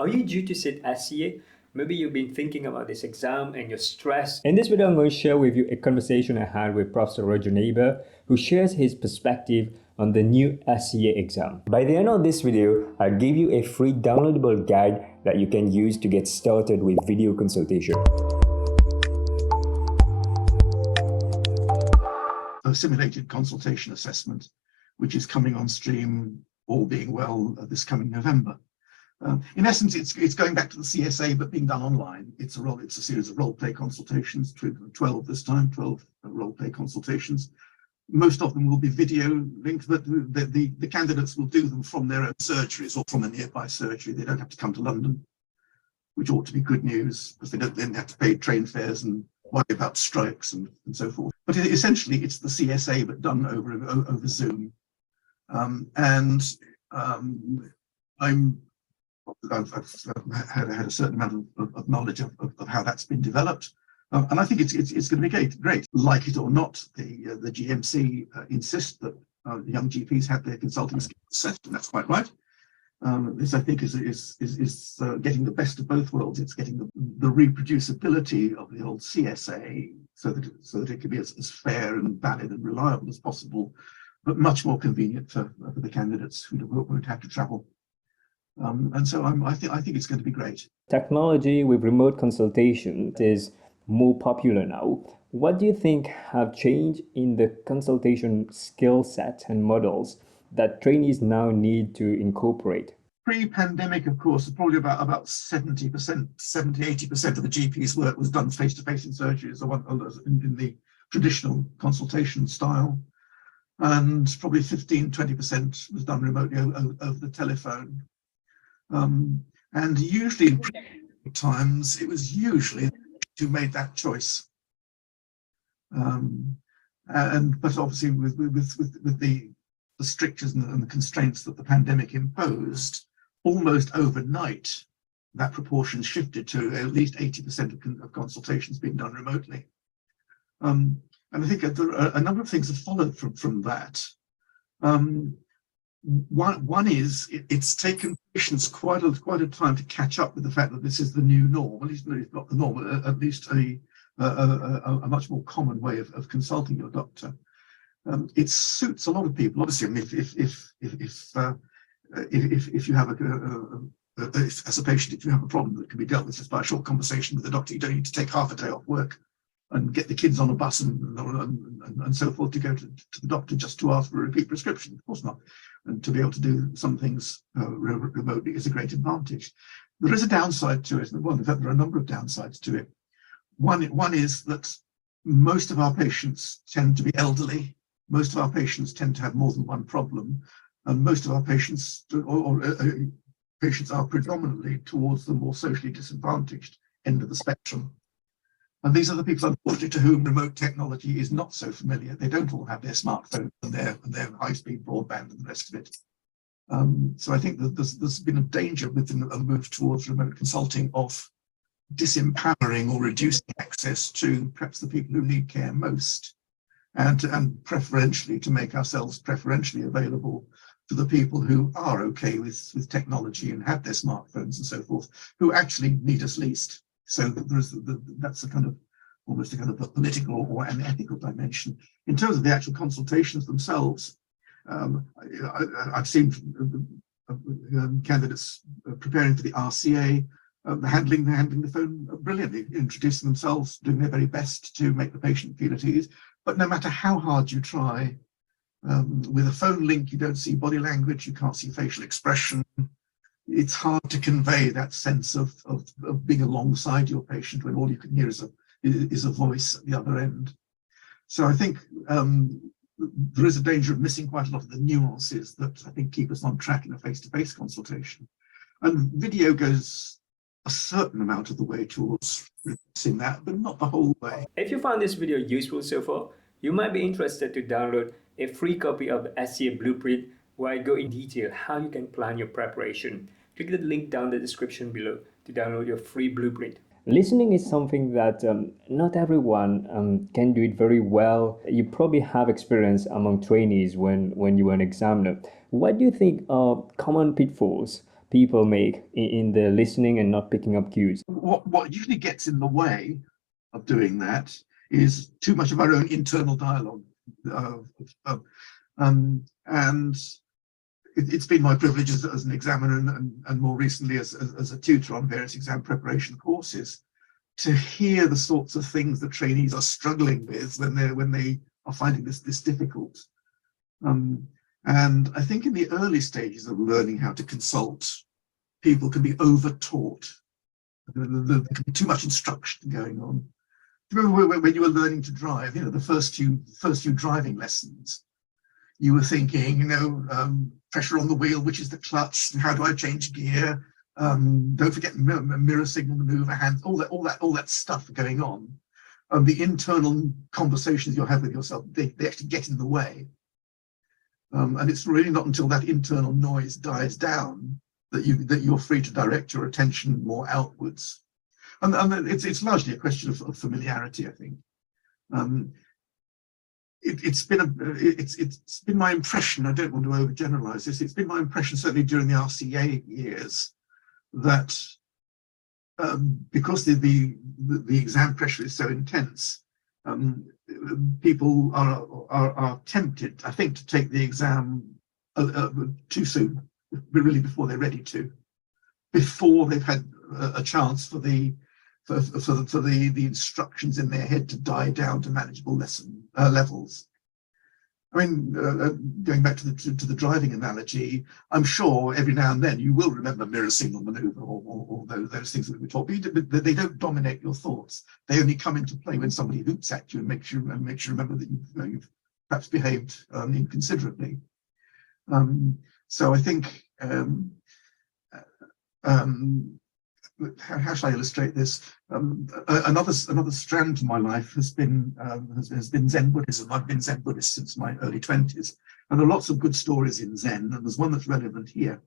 Are you due to sit SCA? Maybe you've been thinking about this exam and you're stressed. In this video, I'm going to share with you a conversation I had with Professor Neighbour, who shares his perspective on the new SCA exam. By the end of this video, I'll give you a free downloadable guide that you can use to get started with video consultation. A simulated consultation assessment, which is coming on stream, all being well, this coming November. In essence, it's going back to the CSA, but being done online. It's a series of role-play consultations, 12 this time, 12 role-play consultations. Most of them will be video linked, but the candidates will do them from their own surgeries or from a nearby surgery. They don't have to come to London, which ought to be good news, because they don't then have to pay train fares and worry about strikes and so forth. But essentially, it's the CSA, but done over Zoom. I've had a certain amount of knowledge of how that's been developed, and I think it's going to be great. Like it or not, the GMC insist that young GPs have their consulting skills assessed, and that's quite right. This, I think, is getting the best of both worlds. It's getting the reproducibility of the old CSA, so that it can be as fair and valid and reliable as possible, but much more convenient for the candidates who won't have to travel. And so I think it's going to be great. Technology with remote consultation is more popular now. What do you think have changed in the consultation skill set and models that trainees now need to incorporate? Pre-pandemic, of course, probably about 70%, 80% of the GP's work was done face-to-face in surgeries, in the traditional consultation style, and probably 15-20% was done remotely over the telephone. And usually in times, it was usually who made that choice. But obviously with the strictures and the constraints that the pandemic imposed, almost overnight, that proportion shifted to at least 80% of consultations being done remotely. And I think a number of things have followed from that. One is it's taken patients quite a time to catch up with the fact that this is the new norm. At least it's not the norm, at least a much more common way of consulting your doctor. It suits a lot of people. Obviously, I mean, if you have as a patient, if you have a problem that can be dealt with just by a short conversation with the doctor, you don't need to take half a day off work and get the kids on a bus and so forth to go to the doctor just to ask for a repeat prescription. Of course not. And to be able to do some things remotely is a great advantage. There is a downside to it. Well, in fact, there are a number of downsides to it. One is that most of our patients tend to be elderly. Most of our patients tend to have more than one problem. And most of our patients patients are predominantly towards the more socially disadvantaged end of the spectrum. And these are the people, unfortunately, to whom remote technology is not so familiar. They don't all have their smartphones and their high-speed broadband and the rest of it. So I think that there's been a danger within a move towards remote consulting of disempowering or reducing access to perhaps the people who need care most, and preferentially to make ourselves preferentially available to the people who are okay with technology and have their smartphones and so forth, who actually need us least. So that's almost a kind of a political or an ethical dimension. In terms of the actual consultations themselves, I've seen candidates preparing for the RCA, handling the phone brilliantly, introducing themselves, doing their very best to make the patient feel at ease. But no matter how hard you try, with a phone link, you don't see body language, you can't see facial expression. It's hard to convey that sense of being alongside your patient when all you can hear is a voice at the other end. So I think there is a danger of missing quite a lot of the nuances that I think keep us on track in a face-to-face consultation. And video goes a certain amount of the way towards reducing that, but not the whole way. If you found this video useful so far, you might be interested to download a free copy of the SCA Blueprint, where I go in detail how you can plan your preparation. Click the link down the description below to download your free blueprint. Listening is something that not everyone can do it very well. You probably have experience among trainees when you were an examiner. What do you think are common pitfalls people make in the listening and not picking up cues? What usually gets in the way of doing that is too much of our own internal dialogue. And it's been my privilege as an examiner and more recently as a tutor on various exam preparation courses to hear the sorts of things that trainees are struggling with when they are finding this difficult. And I think in the early stages of learning how to consult, people can be over-taught. There can be too much instruction going on. Remember when you were learning to drive, the first few driving lessons, you were thinking, pressure on the wheel, which is the clutch, how do I change gear? Don't forget mirror signal maneuver, hands, all that stuff going on. The internal conversations you'll have with yourself, they actually get in the way. And it's really not until that internal noise dies down that you're free to direct your attention more outwards. And it's largely a question of familiarity, I think. It's been my impression, I don't want to overgeneralize this, it's been my impression certainly during the RCA years that because the exam pressure is so intense, people are tempted, I think, to take the exam too soon, really before they're ready to, before they've had a chance for the instructions in their head to die down to manageable levels. I mean, going back to the driving analogy, I'm sure every now and then you will remember mirror signal maneuver or those things that we talk about, but they don't dominate your thoughts. They only come into play when somebody hoots at you and makes you remember that you've perhaps behaved inconsiderately. So I think how shall I illustrate this? Another strand to my life has been Zen Buddhism. I've been Zen Buddhist since my early 20s, and there are lots of good stories in Zen, and there's one that's relevant here.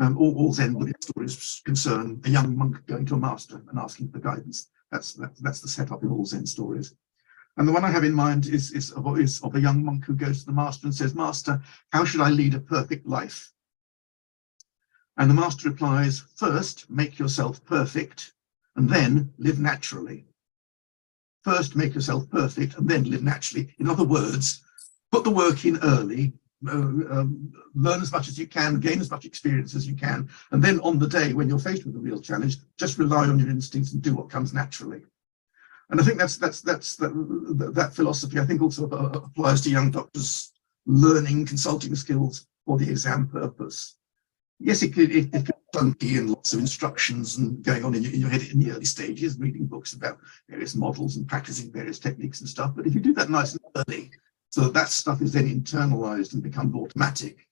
All Zen Buddhist stories concern a young monk going to a master and asking for guidance. That's the setup in all Zen stories. And the one I have in mind is of a young monk who goes to the master and says, "Master, how should I lead a perfect life?" And the master replies, "First, make yourself perfect, and then live naturally." First, make yourself perfect, and then live naturally. In other words, put the work in early, learn as much as you can, gain as much experience as you can, and then on the day when you're faced with a real challenge, just rely on your instincts and do what comes naturally. And I think that philosophy, I think, also applies to young doctors learning consulting skills for the exam purpose. Yes, it could be clunky and lots of instructions and going on in your head in the early stages, reading books about various models and practicing various techniques and stuff. But if you do that nice and early, so that stuff is then internalized and becomes automatic,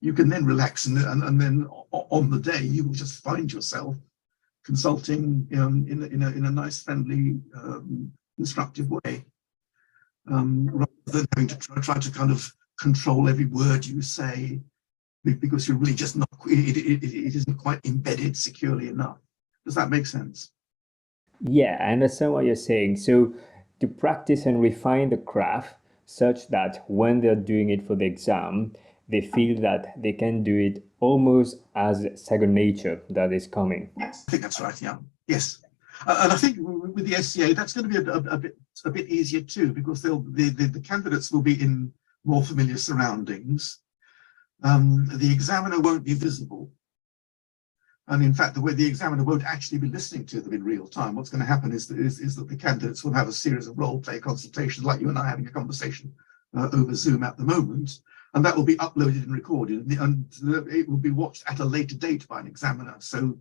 you can then relax and then on the day you will just find yourself consulting in a nice, friendly, instructive way, rather than having to try to kind of control every word you say, because you're really just not, it isn't quite embedded securely enough. Does that make sense? Yeah, I understand what you're saying. So to practice and refine the craft such that when they're doing it for the exam, they feel that they can do it almost as second nature that is coming. Yes, I think that's right, yeah. Yes. And I think with the SCA, that's going to be a bit easier too, because the candidates will be in more familiar surroundings. The examiner won't be visible. And in fact, the examiner won't actually be listening to them in real time. What's going to happen is that the candidates will have a series of role-play consultations, like you and I having a conversation over Zoom at the moment, and that will be uploaded and recorded, and it will be watched at a later date by an examiner. So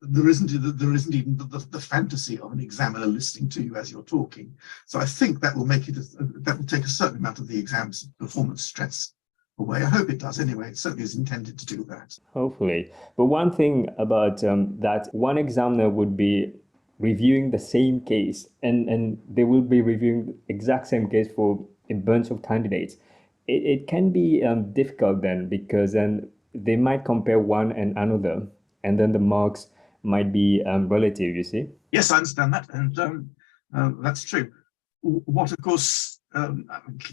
there isn't even the fantasy of an examiner listening to you as you're talking. So I think that will make it that will take a certain amount of the exam's performance stress away. I hope it does anyway. It certainly is intended to do that. Hopefully. But one thing about that, one examiner would be reviewing the same case, and they will be reviewing the exact same case for a bunch of candidates. It can be difficult then, because then they might compare one and another, and then the marks might be relative, you see? Yes, I understand that, and that's true. What, of course,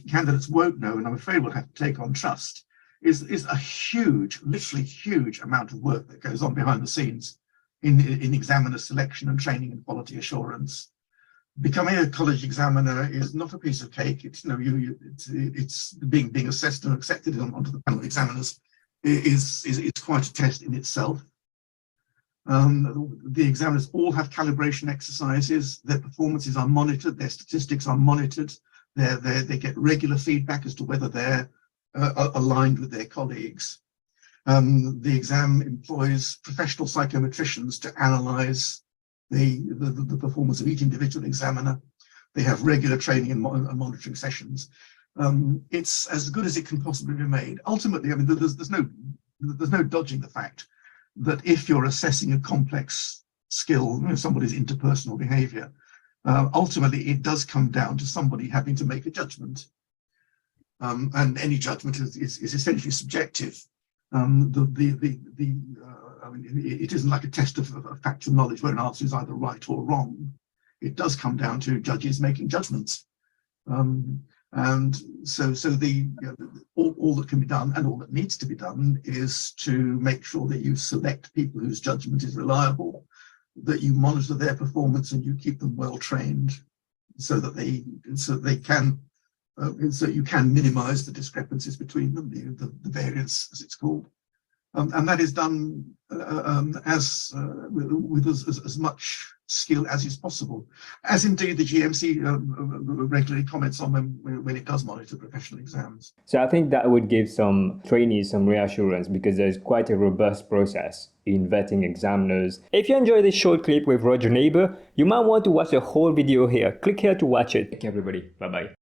candidates won't know, and I'm afraid we'll have to take on trust, is a huge, literally huge amount of work that goes on behind the scenes in examiner selection and training and quality assurance. Becoming a college examiner is not a piece of cake. It's it's being assessed and accepted onto the panel of examiners is quite a test in itself. The examiners all have calibration exercises. Their performances are monitored. Their statistics are monitored. They get regular feedback as to whether they're aligned with their colleagues. The exam employs professional psychometricians to analyze the performance of each individual examiner. They have regular training and monitoring sessions. It's as good as it can possibly be made. Ultimately, I mean, there's no dodging the fact that if you're assessing a complex skill, somebody's interpersonal behavior, ultimately it does come down to somebody having to make a judgment. And any judgment is essentially subjective. I mean, it isn't like a test of factual knowledge where an answer is either right or wrong. It does come down to judges making judgments. And so all that can be done and all that needs to be done is to make sure that you select people whose judgment is reliable, that you monitor their performance and you keep them well trained, so that you can minimize the discrepancies between them, the variance as it's called. And that is done with as much skill as is possible, as indeed the GMC regularly comments on when it does monitor professional exams. So I think that would give some trainees some reassurance, because there's quite a robust process in vetting examiners. If you enjoyed this short clip with Roger Neighbour, you might want to watch the whole video here. Click here to watch it. Thank you, everybody. Bye-bye.